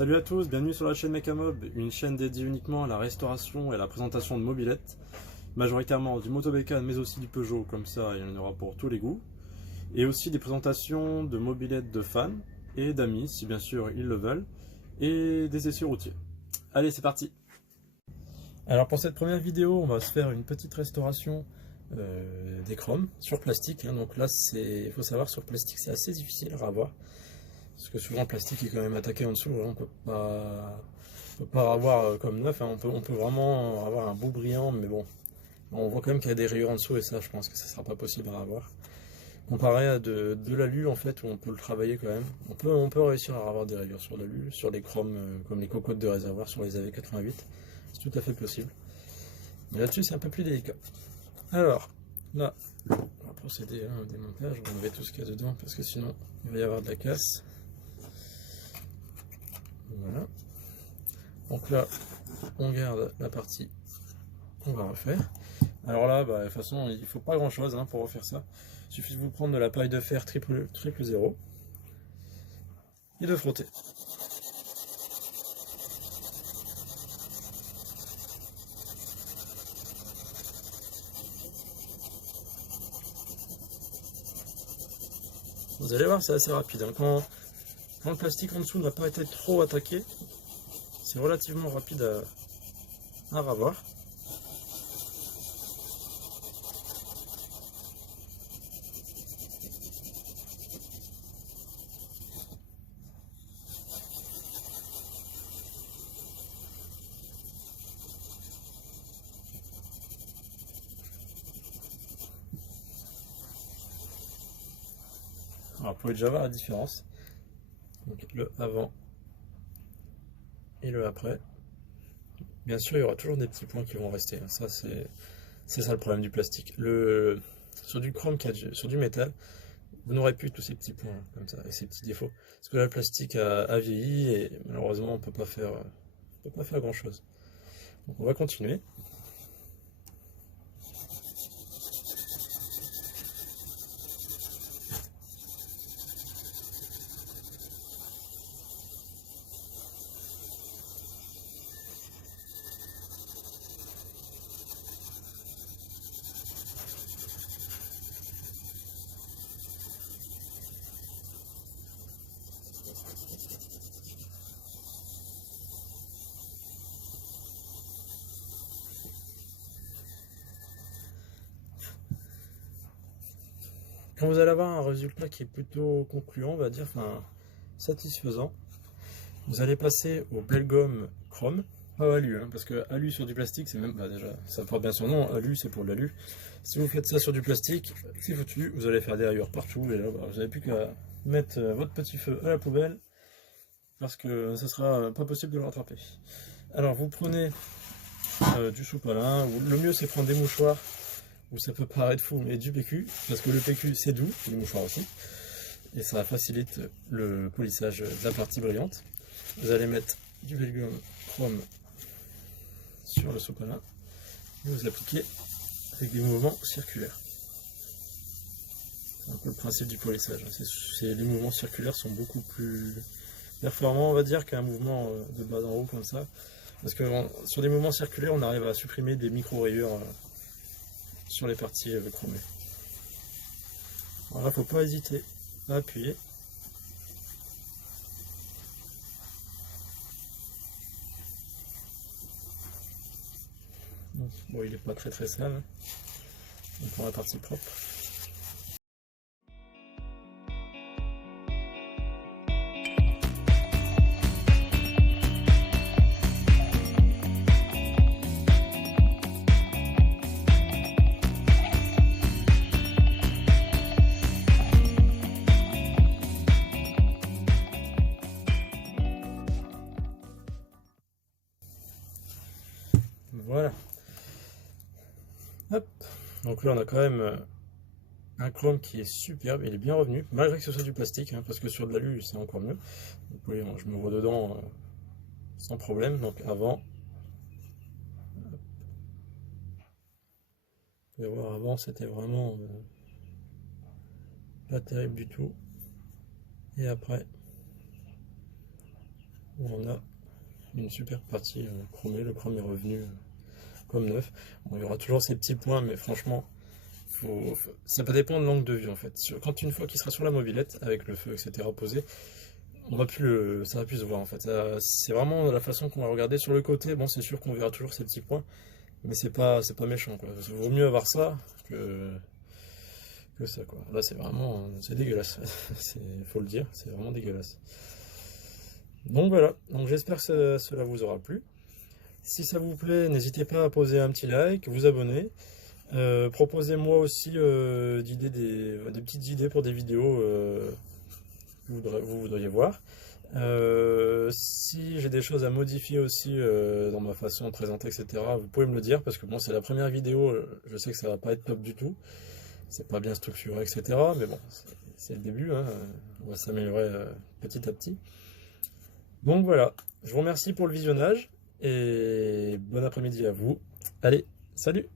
Salut à tous, bienvenue sur la chaîne Mecamob, une chaîne dédiée uniquement à la restauration et à la présentation de mobylettes, majoritairement du Motobécane mais aussi du Peugeot, comme ça il y en aura pour tous les goûts, et aussi des présentations de mobylettes de fans et d'amis, si bien sûr ils le veulent, et des essais routiers. Allez, c'est parti! Alors pour cette première vidéo, on va se faire une petite restauration des chromes sur plastique, hein. Donc là, il faut savoir, sur plastique c'est assez difficile à avoir. Parce que souvent le plastique est quand même attaqué en dessous, hein. On peut pas avoir comme neuf, hein. On peut vraiment avoir un beau brillant, mais bon, on voit quand même qu'il y a des rayures en dessous et ça, je pense que ça sera pas possible à avoir. Comparé à de l'alu en fait, où on peut le travailler quand même, on peut réussir à avoir des rayures sur l'alu, sur les chromes comme les cocottes de réservoir sur les AV88, c'est tout à fait possible. Mais là-dessus c'est un peu plus délicat. Alors, là, on va procéder à un démontage, on va enlever tout ce qu'il y a dedans parce que sinon il va y avoir de la casse. Voilà. Donc là, on garde la partie qu'on va refaire. Alors là, de toute façon, il ne faut pas grand chose pour refaire ça. Il suffit de vous prendre de la paille de fer triple 0 et de frotter. Vous allez voir, c'est assez rapide. Quand le plastique en dessous n'a pas été trop attaqué, c'est relativement rapide à ravoir. Alors vous pouvez déjà voir la différence. Donc le avant et le après. Bien sûr, il y aura toujours des petits points qui vont rester. Ça, c'est ça le problème du plastique. Sur du chrome, sur du métal, vous n'aurez plus tous ces petits points comme ça et ces petits défauts. Parce que là, le plastique a vieilli et malheureusement, on peut pas faire grand chose. Donc on va continuer. Quand vous allez avoir un résultat qui est plutôt concluant, on va dire, enfin satisfaisant, vous allez passer au Belgum Chrome, pas alu, parce que alu sur du plastique, c'est même pas déjà, ça porte bien son nom, alu c'est pour l'alu. Si vous faites ça sur du plastique, c'est foutu, vous allez faire des rayures partout, et là, vous n'avez plus qu'à mettre votre petit feu à la poubelle, parce que ce sera pas possible de le rattraper. Alors vous prenez du sopalin, ou le mieux c'est prendre des mouchoirs, où ça peut paraître fou, mais du PQ, parce que le PQ c'est doux, les mouchoirs aussi, et ça facilite le polissage de la partie brillante. Vous allez mettre du Belgum Chrome sur le sopalin, et vous appliquez avec des mouvements circulaires. C'est un peu le principe du polissage, les mouvements circulaires sont beaucoup plus performants, on va dire, qu'un mouvement de bas en haut comme ça, parce que sur des mouvements circulaires, on arrive à supprimer des micro-rayures sur les parties chromées. Alors là, faut pas hésiter à appuyer. Bon, il n'est pas très sale. On prend la partie propre. Voilà. Hop. Donc là on a quand même un chrome qui est superbe, il est bien revenu, malgré que ce soit du plastique, parce que sur de l'alu c'est encore mieux. Donc, oui, je me vois dedans sans problème. Donc avant, vous pouvez voir, avant c'était vraiment pas terrible du tout. Et après, où on a une super partie chromée, le chrome est revenu comme neuf. Bon, il y aura toujours ces petits points, mais franchement, ça peut dépendre de l'angle de vue en fait. Quand une fois qu'il sera sur la mobilette, avec le feu, etc. posé, ça va plus se voir en fait. C'est vraiment la façon qu'on va regarder sur le côté. Bon, c'est sûr qu'on verra toujours ces petits points, mais c'est pas méchant quoi. Il vaut mieux avoir ça que ça quoi. Là, c'est dégueulasse. Faut le dire, c'est vraiment dégueulasse. Donc voilà. Donc j'espère que cela vous aura plu. Si ça vous plaît, n'hésitez pas à poser un petit like, vous abonner. Proposez-moi aussi des petites idées pour des vidéos que vous voudriez voir. Si j'ai des choses à modifier aussi dans ma façon de présenter, etc., vous pouvez me le dire, parce que bon, c'est la première vidéo, je sais que ça va pas être top du tout, c'est pas bien structuré, etc., mais bon, c'est le début, hein, on va s'améliorer petit à petit. Donc voilà, je vous remercie pour le visionnage, et bon après-midi à vous. Allez, salut!